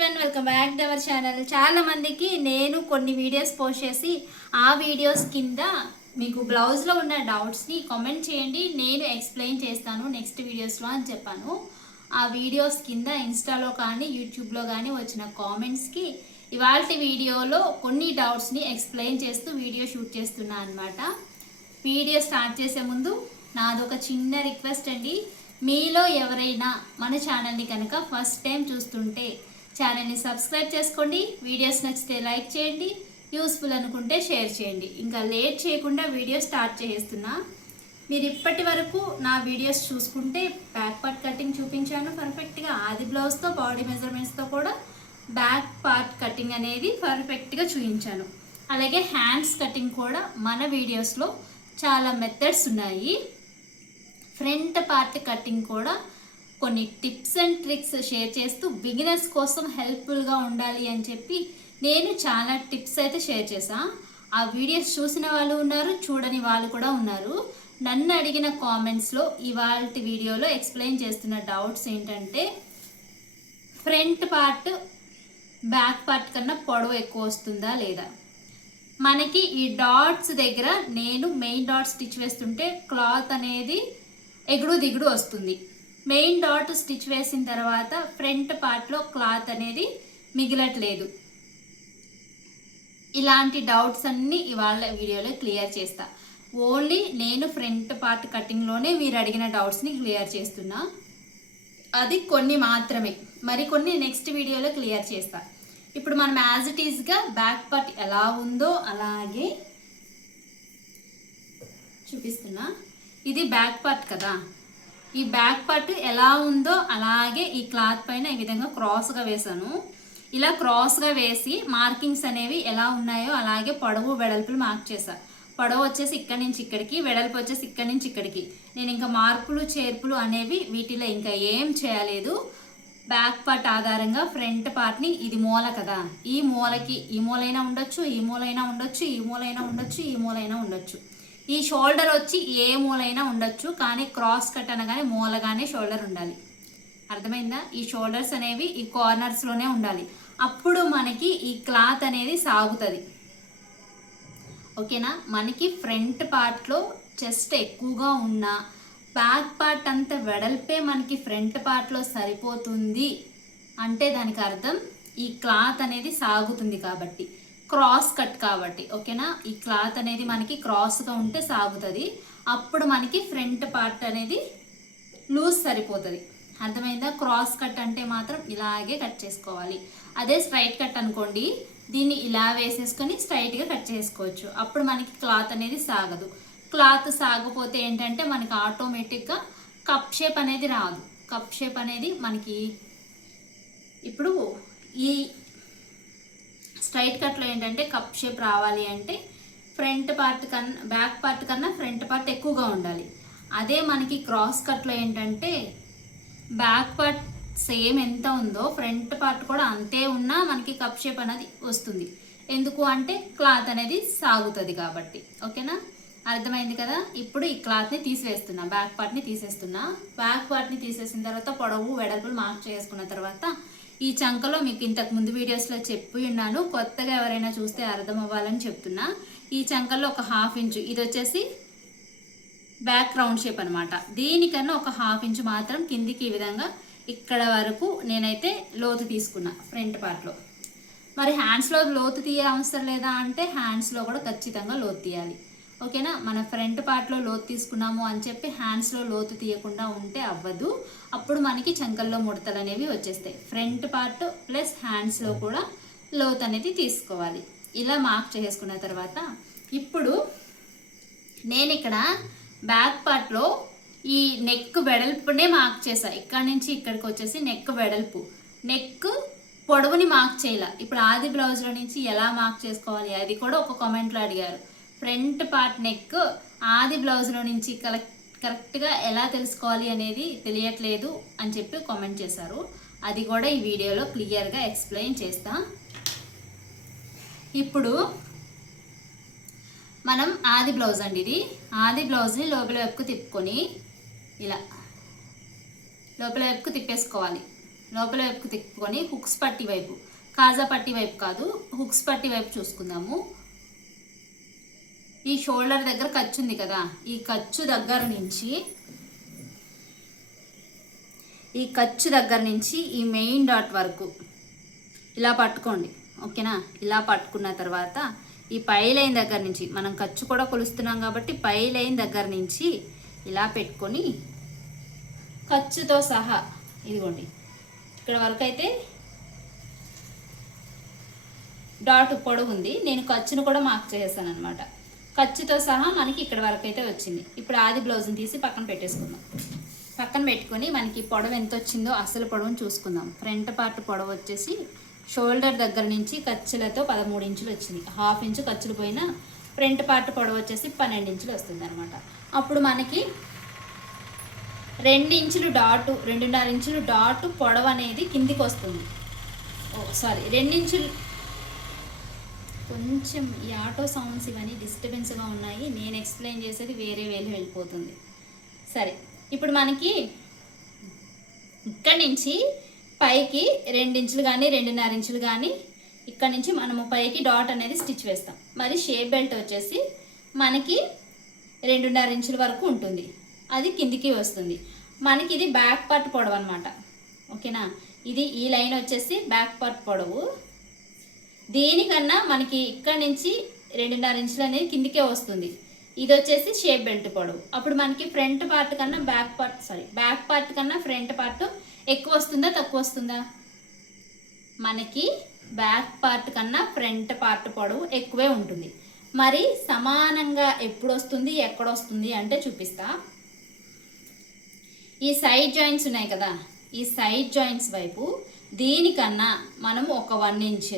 Everyone welcome back to our channel. చాలా మందికి నేను కొన్ని వీడియోస్ పోస్ట్ చేసి ఆ వీడియోస్ కింద మీకు బ్లౌజ్లో ఉన్న డౌట్స్ని కామెంట్ చేయండి. నేను ఎక్స్ప్లెయిన్ చేస్తాను నెక్స్ట్ వీడియోస్లో అని చెప్పాను. ఆ వీడియోస్ కింద ఇన్స్టాలో కానీ యూట్యూబ్లో కానీ వచ్చిన కామెంట్స్కి ఇవాళ వీడియోలో కొన్ని డౌట్స్ని ఎక్స్ప్లెయిన్ చేస్తూ వీడియో షూట్ చేస్తున్నా అనమాట వీడియో స్టార్ట్ చేసే ముందు నాదొక చిన్న రిక్వెస్ట్ అండి. మీలో ఎవరైనా మన ఛానల్ని కనుక ఫస్ట్ టైం చూస్తుంటే ఛానల్ని సబ్స్క్రైబ్ చేసుకోండి. వీడియోస్ నచ్చితే లైక్ చేయండి. యూస్ఫుల్ అనుకుంటే షేర్ చేయండి. ఇంకా లేట్ చేయకుండా వీడియో స్టార్ట్ చేస్తున్నా మీరు ఇప్పటి వరకు నా వీడియోస్ చూసుకుంటే బ్యాక్ పార్ట్ కటింగ్ చూపించాను పర్ఫెక్ట్గా. ఆది బ్లౌజ్తో బాడీ మెజర్మెంట్స్తో కూడా బ్యాక్ పార్ట్ కటింగ్ అనేది పర్ఫెక్ట్గా చూపించాను అలాగే హ్యాండ్స్ కటింగ్ కూడా మన వీడియోస్లో చాలా మెథడ్స్ ఉన్నాయి. ఫ్రంట్ పార్ట్ కటింగ్ కూడా కొన్ని టిప్స్ అండ్ ట్రిక్స్ షేర్ చేస్తూ బిగినర్స్ కోసం హెల్ప్ఫుల్గా ఉండాలి అని చెప్పి నేను చాలా టిప్స్ అయితే షేర్ చేశా. ఆ వీడియోస్ చూసిన వాళ్ళు ఉన్నారు చూడని వాళ్ళు కూడా ఉన్నారు. నన్ను అడిగిన కామెంట్స్లో ఇవాళ వీడియోలో ఎక్స్ప్లెయిన్ చేస్తున్న డౌట్స్ ఏంటంటే ఫ్రంట్ పార్ట్ బ్యాక్ పార్ట్ కన్నా పొడవు ఎక్కువ వస్తుందా లేదా? మనకి ఈ డాట్స్ దగ్గర నేను మెయిన్ డాట్ స్టిచ్ వేస్తుంటే క్లాత్ అనేది ఎగుడు దిగుడు వస్తుంది. మెయిన్ డాట్ స్టిచ్ వేసిన తర్వాత ఫ్రంట్ పార్ట్లో క్లాత్ అనేది మిగిలట్లేదు. ఇలాంటి డౌట్స్ అన్నీ ఇవాళ వీడియోలో క్లియర్ చేస్తా. ఓన్లీ నేను ఫ్రంట్ పార్ట్ కటింగ్లోనే మీరు అడిగిన డౌట్స్ని క్లియర్ చేస్తున్నా. అది కొన్ని మాత్రమే. మరి కొన్ని నెక్స్ట్ వీడియోలో క్లియర్ చేస్తా. ఇప్పుడు మనం యాజ్ ఇట్ ఈస్గా బ్యాక్ పార్ట్ ఎలా ఉందో అలాగే చూపిస్తున్నా. ఇది బ్యాక్ పార్ట్ కదా. ఈ బ్యాక్ పార్ట్ ఎలా ఉందో అలాగే ఈ క్లాత్ పైన ఈ విధంగా క్రాస్గా వేసాను ఇలా క్రాస్గా వేసి మార్కింగ్స్ అనేవి ఎలా ఉన్నాయో అలాగే పొడవు వెడల్పులు మార్క్ చేశాను పొడవు వచ్చేసి ఇక్కడి నుంచి ఇక్కడికి వెడల్పు వచ్చేసి ఇక్కడి నుంచి ఇక్కడికి. నేను ఇంకా మార్పులు చేర్పులు అనేవి వీటిలో ఇంకా ఏం చేయలేదు. బ్యాక్ పార్ట్ ఆధారంగా ఫ్రంట్ పార్ట్ని ఇది మూల కదా. ఈ మూలకి ఈ మూలైనా ఉండొచ్చు ఈ మూలైనా ఉండొచ్చు ఈ మూలైనా ఉండొచ్చు ఈ మూలైనా ఉండొచ్చు. ఈ షోల్డర్ వచ్చి ఏ మూలైనా ఉండొచ్చు కానీ క్రాస్ కట్ అనగానే మూలగానే షోల్డర్ ఉండాలి. అర్థమైందా? ఈ షోల్డర్స్ అనేవి ఈ కార్నర్స్లోనే ఉండాలి. అప్పుడు మనకి ఈ క్లాత్ అనేది సాగుతుంది. ఓకేనా? మనకి ఫ్రంట్ పార్ట్లో చెస్ట్ ఎక్కువగా ఉన్న బ్యాక్ పార్ట్ అంతా వెడల్పే మనకి ఫ్రంట్ పార్ట్లో సరిపోతుంది అంటే దానికి అర్థం ఈ క్లాత్ అనేది సాగుతుంది కాబట్టి. క్రాస్ కట్ కాబట్టి ఓకేనా? ఈ క్లాత్ అనేది మనకి క్రాస్గా ఉంటే సాగుతుంది. అప్పుడు మనకి ఫ్రంట్ పార్ట్ అనేది లూజ్ సరిపోతుంది. అర్థమైందా? క్రాస్ కట్ అంటే మాత్రం ఇలాగే కట్ చేసుకోవాలి. అదే స్ట్రైట్ కట్ అనుకోండి దీన్ని ఇలా వేసేసుకొని స్ట్రైట్గా కట్ చేసుకోవచ్చు. అప్పుడు మనకి క్లాత్ అనేది సాగదు. క్లాత్ సాగపోతే ఏంటంటే మనకి ఆటోమేటిక్గా కప్ షేప్ అనేది రాదు. కప్ షేప్ అనేది మనకి ఇప్పుడు ఈ స్ట్రైట్ కట్లో ఏంటంటే కప్ షేప్ రావాలి అంటే ఫ్రంట్ పార్ట్ కన్నా బ్యాక్ పార్ట్ కన్నా ఫ్రంట్ పార్ట్ ఎక్కువగా ఉండాలి. అదే మనకి క్రాస్ కట్లో ఏంటంటే బ్యాక్ పార్ట్ సేమ్ ఎంత ఉందో ఫ్రంట్ పార్ట్ కూడా అంతే ఉన్నా మనకి కప్ షేప్ అనేది వస్తుంది. ఎందుకు అంటే క్లాత్ అనేది సాగుతుంది కాబట్టి. ఓకేనా? అర్థమైంది కదా? ఇప్పుడు ఈ క్లాత్ని తీసివేస్తున్నా బ్యాక్ పార్ట్ని తీసేస్తున్నా. బ్యాక్ పార్ట్ని తీసేసిన తర్వాత పొడవు వెడల్పులు మార్క్ చేసుకున్న తర్వాత ఈ చంకలో మీకు ఇంతకు ముందు వీడియోస్లో చెప్పి ఉన్నాను. కొత్తగా ఎవరైనా చూస్తే అర్థం అవ్వాలని చెప్తున్నా. ఈ చంకల్లో ఒక హాఫ్ ఇంచు ఇది వచ్చేసి బ్యాక్ రౌండ్ షేప్ అనమాట దీనికన్నా ఒక హాఫ్ ఇంచు మాత్రం కిందికి ఈ విధంగా ఇక్కడ వరకు నేనైతే లోతు తీసుకున్నా ఫ్రంట్ పార్ట్లో. మరి హ్యాండ్స్లో లోతు తీయ అవసరం లేదా అంటే హ్యాండ్స్లో కూడా ఖచ్చితంగా లోతు తీయాలి. ఓకేనా? మన ఫ్రంట్ పార్ట్లో లోతు తీసుకున్నాము అని చెప్పి హ్యాండ్స్లో లోతు తీయకుండా ఉంటే అవ్వదు. అప్పుడు మనకి చంకల్లో ముడతలు అనేవి వచ్చేస్తాయి. ఫ్రంట్ పార్ట్ ప్లస్ హ్యాండ్స్లో కూడా లోతు అనేది తీసుకోవాలి. ఇలా మార్క్ చేసుకున్న తర్వాత ఇప్పుడు నేను ఇక్కడ బ్యాక్ పార్ట్లో ఈ నెక్ వెడల్పునే మార్క్ చేసా ఇక్కడ నుంచి ఇక్కడికి వచ్చేసి నెక్ వెడల్పు. నెక్ పొడవుని మార్క్ చేయాల. ఇప్పుడు ఆది బ్లౌజ్లో నుంచి ఎలా మార్క్ చేసుకోవాలి అది కూడా ఒక కామెంట్లో అడిగారు. ఫ్రంట్ పార్ట్ నెక్ ఆది బ్లౌజ్లో నుంచి కరెక్ట్ కరెక్ట్గా ఎలా తెలుసుకోవాలి అనేది తెలియట్లేదు అని చెప్పి కామెంట్ చేశారు. అది కూడా ఈ వీడియోలో క్లియర్గా ఎక్స్ప్లెయిన్ చేస్తా. ఇప్పుడు మనం ఆది బ్లౌజ్ అండి ఇది. ఆది బ్లౌజ్ని లోపల వైపుకు తిప్పుకొని ఇలా లోపల వైపుకు తిప్పేసుకోవాలి. లోపల వైపుకు తిప్పుకొని హుక్స్ పట్టి వైపు కాజా పట్టి వైపు కాదు హుక్స్ పట్టి వైపు చూసుకుందాము. ఈ షోల్డర్ దగ్గర ఖర్చు ఉంది కదా ఈ ఖర్చు దగ్గర నుంచి ఈ ఖర్చు దగ్గర నుంచి ఈ మెయిన్ డాట్ వరకు ఇలా పట్టుకోండి ఓకేనా? ఇలా పట్టుకున్న తర్వాత ఈ పై లైన్ దగ్గర నుంచి మనం ఖర్చు కూడా కొలుస్తున్నాం కాబట్టి పై లైన్ దగ్గర నుంచి ఇలా పెట్టుకొని ఖర్చుతో సహా ఇదిగోండి ఇక్కడ వరకు అయితే డాట్ పొడవుంది నేను ఖర్చును కూడా మార్క్ చేసేసాను అనమాట ఖర్చుతో సహా మనకి ఇక్కడ వరకు అయితే వచ్చింది. ఇప్పుడు ఆది బ్లౌజ్ని తీసి పక్కన పెట్టేసుకుందాం. పక్కన పెట్టుకొని మనకి పొడవు ఎంత వచ్చిందో అసలు పొడవను చూసుకుందాం. ఫ్రంట్ పార్ట్ పొడవు వచ్చేసి షోల్డర్ దగ్గర నుంచి ఖర్చులతో పదమూడు ఇంచులు వచ్చింది. హాఫ్ ఇంచు ఖర్చులు పోయినా ఫ్రంట్ పార్ట్ పొడవు వచ్చేసి పన్నెండు ఇంచులు వస్తుంది అనమాట అప్పుడు మనకి రెండు ఇంచులు డాటు రెండున్నర ఇంచులు డాటు పొడవు అనేది కిందికి వస్తుంది. ఓ సారీ రెండించులు కొంచెం ఈ ఆటో సౌండ్స్ ఇవన్నీ డిస్టర్బెన్స్గా ఉన్నాయి. నేను ఎక్స్ప్లెయిన్ చేసేది వేరే వేలు వెళ్ళిపోతుంది. సరే ఇప్పుడు మనకి ఇక్కడి నుంచి పైకి రెండించులు కానీ రెండున్నర ఇంచులు కానీ ఇక్కడ నుంచి మనము పైకి డాట్ అనేది స్టిచ్ వేస్తాం. మరి షేప్ బెల్ట్ వచ్చేసి మనకి రెండున్నర ఇంచుల వరకు ఉంటుంది. అది కిందికి వస్తుంది. మనకి ఇది బ్యాక్ పార్ట్ పొడవు అనమాట ఓకేనా? ఇది ఈ లైన్ వచ్చేసి బ్యాక్ పార్ట్ పొడవు. దీనికన్నా మనకి ఇక్కడ నుంచి రెండున్నర ఇంచులు అనేది కిందికే వస్తుంది. ఇది వచ్చేసి షేప్ బెల్ట్ పొడవు. అప్పుడు మనకి ఫ్రంట్ పార్ట్ కన్నా back part sorry back part కన్నా ఫ్రంట్ పార్ట్ ఎక్కువ వస్తుందా తక్కువ వస్తుందా? మనకి బ్యాక్ పార్ట్ కన్నా ఫ్రంట్ పార్ట్ పొడవు ఎక్కువే ఉంటుంది. మరి సమానంగా ఎప్పుడు వస్తుంది ఎక్కడ వస్తుంది అంటే చూపిస్తా. ఈ సైడ్ జాయింట్స్ ఉన్నాయి కదా ఈ సైడ్ జాయింట్స్ వైపు దీనికన్నా మనం ఒక వన్ ఇంచ్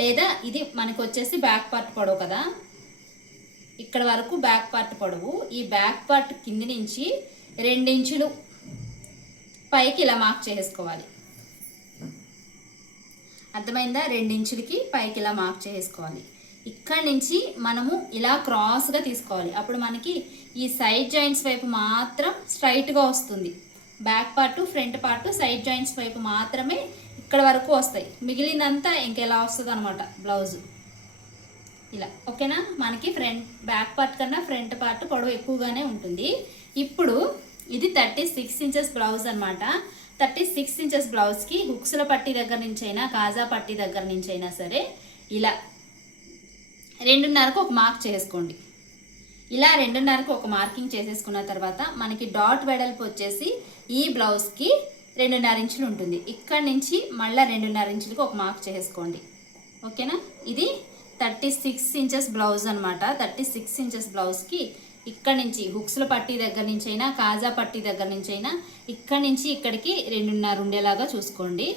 లేదా ఇది మనకు వచ్చేసి బ్యాక్ పార్ట్ పొడవు కదా? ఇక్కడ వరకు బ్యాక్ పార్ట్ పొడవు. ఈ బ్యాక్ పార్ట్ కింది నుంచి రెండించులు పైకి ఇలా మార్క్ చేసుకోవాలి అర్థమైందా? రెండించులకి పైకి ఇలా మార్క్ చేసుకోవాలి ఇక్కడ నుంచి మనము ఇలా క్రాస్గా తీసుకోవాలి. అప్పుడు మనకి ఈ సైడ్ జాయింట్స్ వైపు మాత్రం స్ట్రైట్గా వస్తుంది. Back part front part side joints వైపు మాత్రమే ఇక్కడ వరకు వస్తాయి. మిగిలిందంతా ఇంకెలా వస్తుంది అనమాట బ్లౌజు. ఇలా. ఓకేనా? మనకి ఫ్రంట్ బ్యాక్ పార్ట్ కన్నా ఫ్రంట్ పార్ట్ పొడవు ఎక్కువగానే ఉంటుంది. ఇప్పుడు ఇది థర్టీ సిక్స్ ఇంచెస్ బ్లౌజ్ అనమాట థర్టీ సిక్స్ ఇంచెస్ బ్లౌజ్కి హుక్స్ల పట్టి దగ్గర నుంచి అయినా కాజా పట్టి దగ్గర నుంచి అయినా సరే ఇలా రెండున్నరకు ఒక మార్క్ చేసుకోండి. ఇలా రెండున్నరకు ఒక మార్కింగ్ చేసేసుకున్న తర్వాత మనకి డాట్ వెడల్పు వచ్చేసి ఈ బ్లౌజ్కి రెండున్నర ఇంచులు ఉంటుంది. ఇక్కడ నుంచి మళ్ళీ రెండున్నర ఇంచులకు ఒక మార్క్ చేసుకోండి. ఓకేనా? ఇది థర్టీ సిక్స్ ఇంచెస్ బ్లౌజ్ అనమాట థర్టీ సిక్స్ ఇంచెస్ బ్లౌజ్కి ఇక్కడ నుంచి హుక్స్ల పట్టి దగ్గర నుంచి అయినా కాజా పట్టి దగ్గర నుంచి అయినా ఇక్కడ నుంచి ఇక్కడికి రెండున్నర ఉండేలాగా చూసుకోండి.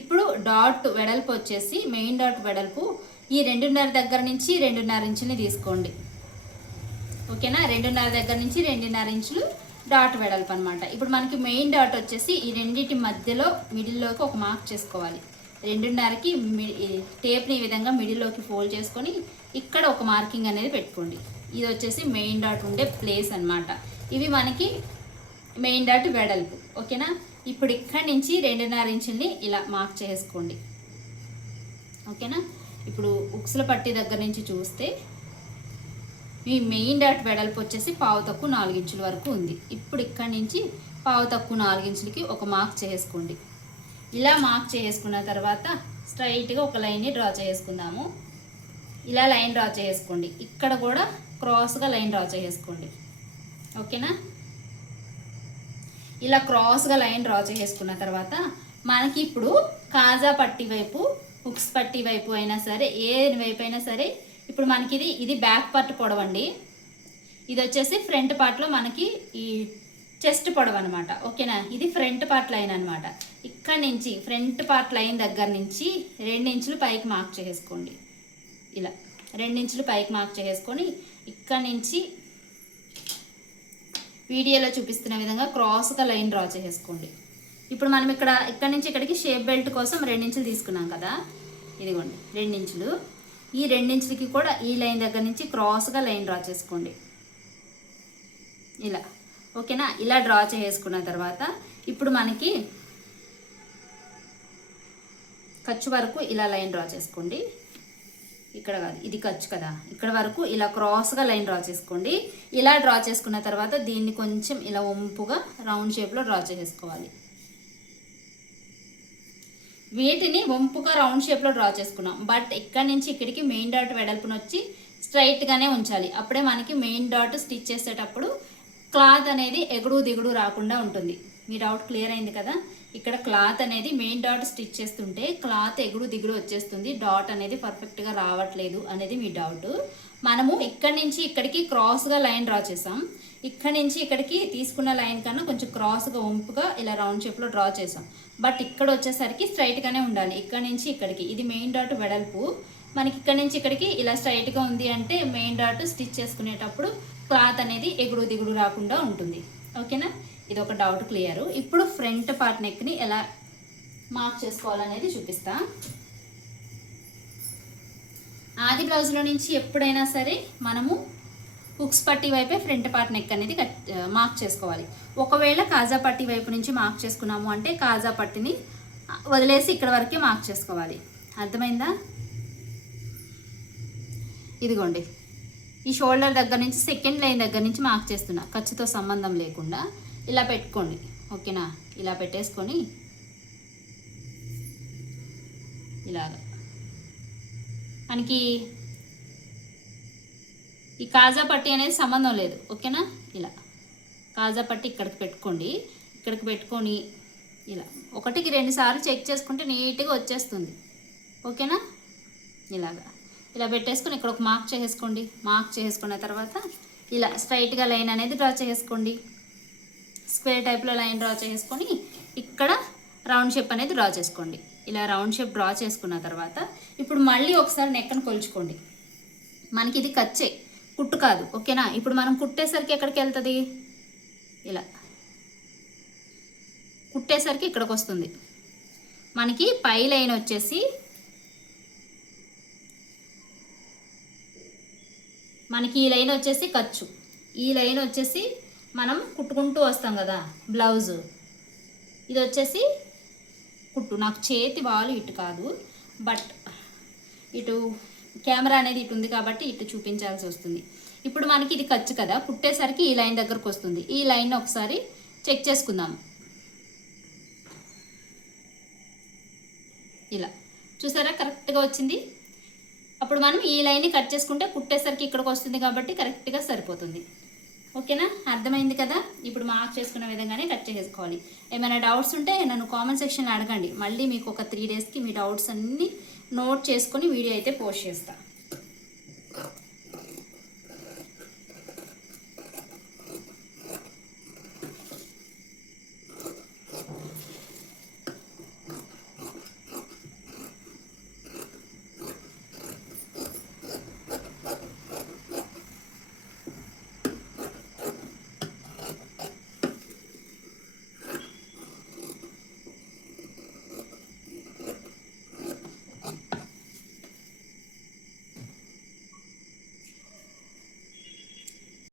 ఇప్పుడు డాట్ వెడల్పు వచ్చేసి మెయిన్ డాట్ వెడల్పు ఈ రెండున్నర దగ్గర నుంచి రెండున్నర ఇంచుని తీసుకోండి. ఓకేనా? రెండున్నర దగ్గర నుంచి రెండున్నర ఇంచులు డాట్ వెడల్పు అనమాట ఇప్పుడు మనకి మెయిన్ డాట్ వచ్చేసి ఈ రెండింటి మధ్యలో మిడిల్లోకి ఒక మార్క్ చేసుకోవాలి. రెండున్నరకి టేప్ని ఈ విధంగా మిడిల్లోకి ఫోల్డ్ చేసుకొని ఇక్కడ ఒక మార్కింగ్ అనేది పెట్టుకోండి. ఇది వచ్చేసి మెయిన్ డాట్ ఉండే ప్లేస్ అన్నమాట. ఇవి మనకి మెయిన్ డాట్ వెడల్పు. ఓకేనా? ఇప్పుడు ఇక్కడి నుంచి రెండున్నర ఇంచుల్ని ఇలా మార్క్ చేసుకోండి. ఓకేనా? ఇప్పుడు ఉక్సుల పట్టి దగ్గర నుంచి చూస్తే ఈ మెయిన్ డాట్ వెడల్పు వచ్చేసి పావు తక్కువ నాలుగించుల వరకు ఉంది. ఇప్పుడు ఇక్కడి నుంచి పావు తక్కువ నాలుగించులకి ఒక మార్క్ చేసుకోండి ఇలా మార్క్ చేసుకున్న తర్వాత స్ట్రైట్గా ఒక లైన్ని డ్రా చేసుకుందాము ఇలా లైన్ డ్రా చేసుకోండి ఇక్కడ కూడా క్రాస్గా లైన్ డ్రా చేసుకోండి ఓకేనా ఇలా క్రాస్గా లైన్ డ్రా చేసుకున్న తర్వాత మనకి ఇప్పుడు కాజా పట్టి వైపు హుక్స్ పట్టి వైపు అయినా సరే ఏ వైపు అయినా సరే ఇప్పుడు మనకి ఇది ఇది బ్యాక్ పార్ట్ పొడవండి. ఇది వచ్చేసి ఫ్రంట్ పార్ట్లో మనకి ఈ చెస్ట్ పొడవు అనమాట ఓకేనా? ఇది ఫ్రంట్ పార్ట్ లైన్ అనమాట ఇక్కడ నుంచి ఫ్రంట్ పార్ట్ లైన్ దగ్గర నుంచి రెండించులు పైకి మార్క్ చేసుకోండి ఇలా రెండించులు పైకి మార్క్ చేసుకొని ఇక్కడ నుంచి వీడియోలో చూపిస్తున్న విధంగా క్రాస్గా లైన్ డ్రా చేసుకోండి ఇప్పుడు మనం ఇక్కడ ఇక్కడ నుంచి ఇక్కడికి షేప్ బెల్ట్ కోసం రెండించులు తీసుకున్నాం కదా? ఇదిగోండి రెండించులు ఈ రెండింటికి కూడా ఈ లైన్ దగ్గర నుంచి క్రాస్గా లైన్ డ్రా చేసుకోండి. ఇలా. ఓకేనా? ఇలా డ్రా చేసుకున్న తర్వాత ఇప్పుడు మనకి ఖర్చు వరకు ఇలా లైన్ డ్రా చేసుకోండి. ఇక్కడ కాదు ఇది ఖర్చు కదా. ఇక్కడ వరకు ఇలా క్రాస్గా లైన్ డ్రా చేసుకోండి. ఇలా డ్రా చేసుకున్న తర్వాత దీన్ని కొంచెం ఇలా వంపుగా రౌండ్ షేప్లో డ్రా చేసుకోవాలి. వీటిని వంపుగా రౌండ్ షేప్లో డ్రా చేసుకున్నాం. బట్ ఇక్కడ నుంచి ఇక్కడికి మెయిన్ డాట్ వెడల్పున వచ్చి స్ట్రైట్గానే ఉంచాలి. అప్పుడే మనకి మెయిన్ డాట్ స్టిచ్ చేసేటప్పుడు క్లాత్ అనేది ఎగుడు దిగుడు రాకుండా ఉంటుంది. మీ డౌట్ క్లియర్ అయింది కదా? ఇక్కడ క్లాత్ అనేది మెయిన్ డాట్ స్టిచ్ చేస్తుంటే క్లాత్ ఎగుడు దిగుడు వచ్చేస్తుంది. డాట్ అనేది పర్ఫెక్ట్గా రావట్లేదు అనేది మీ డౌట్ మనము ఇక్కడి నుంచి ఇక్కడికి క్రాస్గా లైన్ డ్రా చేసాం. ఇక్కడి నుంచి ఇక్కడికి తీసుకున్న లైన్ కన్నా కొంచెం క్రాస్గా వంపుగా ఇలా రౌండ్ షేప్లో డ్రా చేసాం. బట్ ఇక్కడ వచ్చేసరికి స్ట్రైట్గానే ఉండాలి. ఇక్కడ నుంచి ఇక్కడికి. ఇది మెయిన్ డాట్ వెడల్పు. మనకి ఇక్కడ నుంచి ఇక్కడికి ఇలా స్ట్రైట్గా ఉంది అంటే మెయిన్ డాట్ స్టిచ్ చేసుకునేటప్పుడు క్లాత్ అనేది ఎగుడు దిగుడు రాకుండా ఉంటుంది. ఓకేనా ఇది ఒక డౌట్ క్లియర్ ఇప్పుడు ఫ్రంట్ పార్ట్ నెక్ని ఎలా మార్క్ చేసుకోవాలనేది చూపిస్తా. ఆది బ్లౌజ్లో నుంచి ఎప్పుడైనా సరే మనము హుక్స్ పట్టి వైపే ఫ్రంట్ పార్ట్ నెక్ అనేది మార్క్ చేసుకోవాలి. ఒకవేళ కాజా పట్టి వైపు నుంచి మార్క్ చేసుకున్నాము అంటే కాజా పట్టిని వదిలేసి ఇక్కడ వరకే మార్క్ చేసుకోవాలి. అర్థమైందా? ఇదిగోండి. ఈ షోల్డర్ దగ్గర నుంచి సెకండ్ లైన్ దగ్గర నుంచి మార్క్ చేస్తున్నా. ఖర్చుతో సంబంధం లేకుండా. ఇలా పెట్టుకోండి. ఓకేనా? ఇలా పెట్టేసుకొని ఇలాగ. మనకి ఈ కాజా పట్టి అనేది సంబంధం లేదు. ఓకేనా? ఇలా. కాజా పట్టి ఇక్కడికి పెట్టుకోండి. ఇక్కడికి పెట్టుకొని ఇలా. ఒకటికి రెండు సార్లు చెక్ చేసుకుంటే నీట్గా వచ్చేస్తుంది. ఓకేనా? ఇలాగా. ఇలా పెట్టేసుకొని ఇక్కడ ఒక మార్క్ చేసేసుకోండి. మార్క్ చేసుకున్న తర్వాత ఇలా స్ట్రైట్గా లైన్ అనేది డ్రా చేసుకోండి స్క్వేర్ టైప్లో లైన్ డ్రా చేసుకొని ఇక్కడ రౌండ్ షేప్ అనేది డ్రా చేసుకోండి. ఇలా రౌండ్ షేప్ డ్రా చేసుకున్న తర్వాత ఇప్పుడు మళ్ళీ ఒకసారి నెక్కను కొలుచుకోండి. మనకి ఇది కచ్చే కుట్టు కాదు ఓకేనా? ఇప్పుడు మనం కుట్టేసరికి ఎక్కడికి వెళ్తుంది? ఇలా. కుట్టేసరికి ఇక్కడికి వస్తుంది. మనకి పై లైన్ వచ్చేసి మనకి ఈ లైన్ వచ్చేసి ఖర్చు ఈ లైన్ వచ్చేసి మనం కుట్టుకుంటూ వస్తాం కదా బ్లౌజు. ఇది వచ్చేసి కుట్టు. నాకు చేతి బాలు ఇటు కాదు బట్ ఇటు కెమెరా అనేది ఇటు ఉంది కాబట్టి ఇటు చూపించాల్సి వస్తుంది. ఇప్పుడు మనకి ఇది ఖర్చు కదా కుట్టేసరికి ఈ లైన్ దగ్గరకు వస్తుంది. ఈ లైన్ ఒకసారి చెక్ చేసుకుందాం. ఇలా. చూసారా? కరెక్ట్గా వచ్చింది? అప్పుడు మనం ఈ లైన్ని కట్ చేసుకుంటే కుట్టేసరికి ఇక్కడికి వస్తుంది కాబట్టి కరెక్ట్గా సరిపోతుంది. ఓకేనా? అర్థమైంది కదా? ఇప్పుడు మార్క్ చేసుకున్న విధంగానే కట్ చేసుకోవాలి ఏమైనా డౌట్స్ ఉంటే నన్ను కామెంట్ సెక్షన్లో అడగండి. మళ్ళీ మీకు ఒక త్రీ డేస్కి మీ డౌట్స్ అన్నీ నోట్ చేసుకొని వీడియో అయితే పోస్ట్ చేస్తాను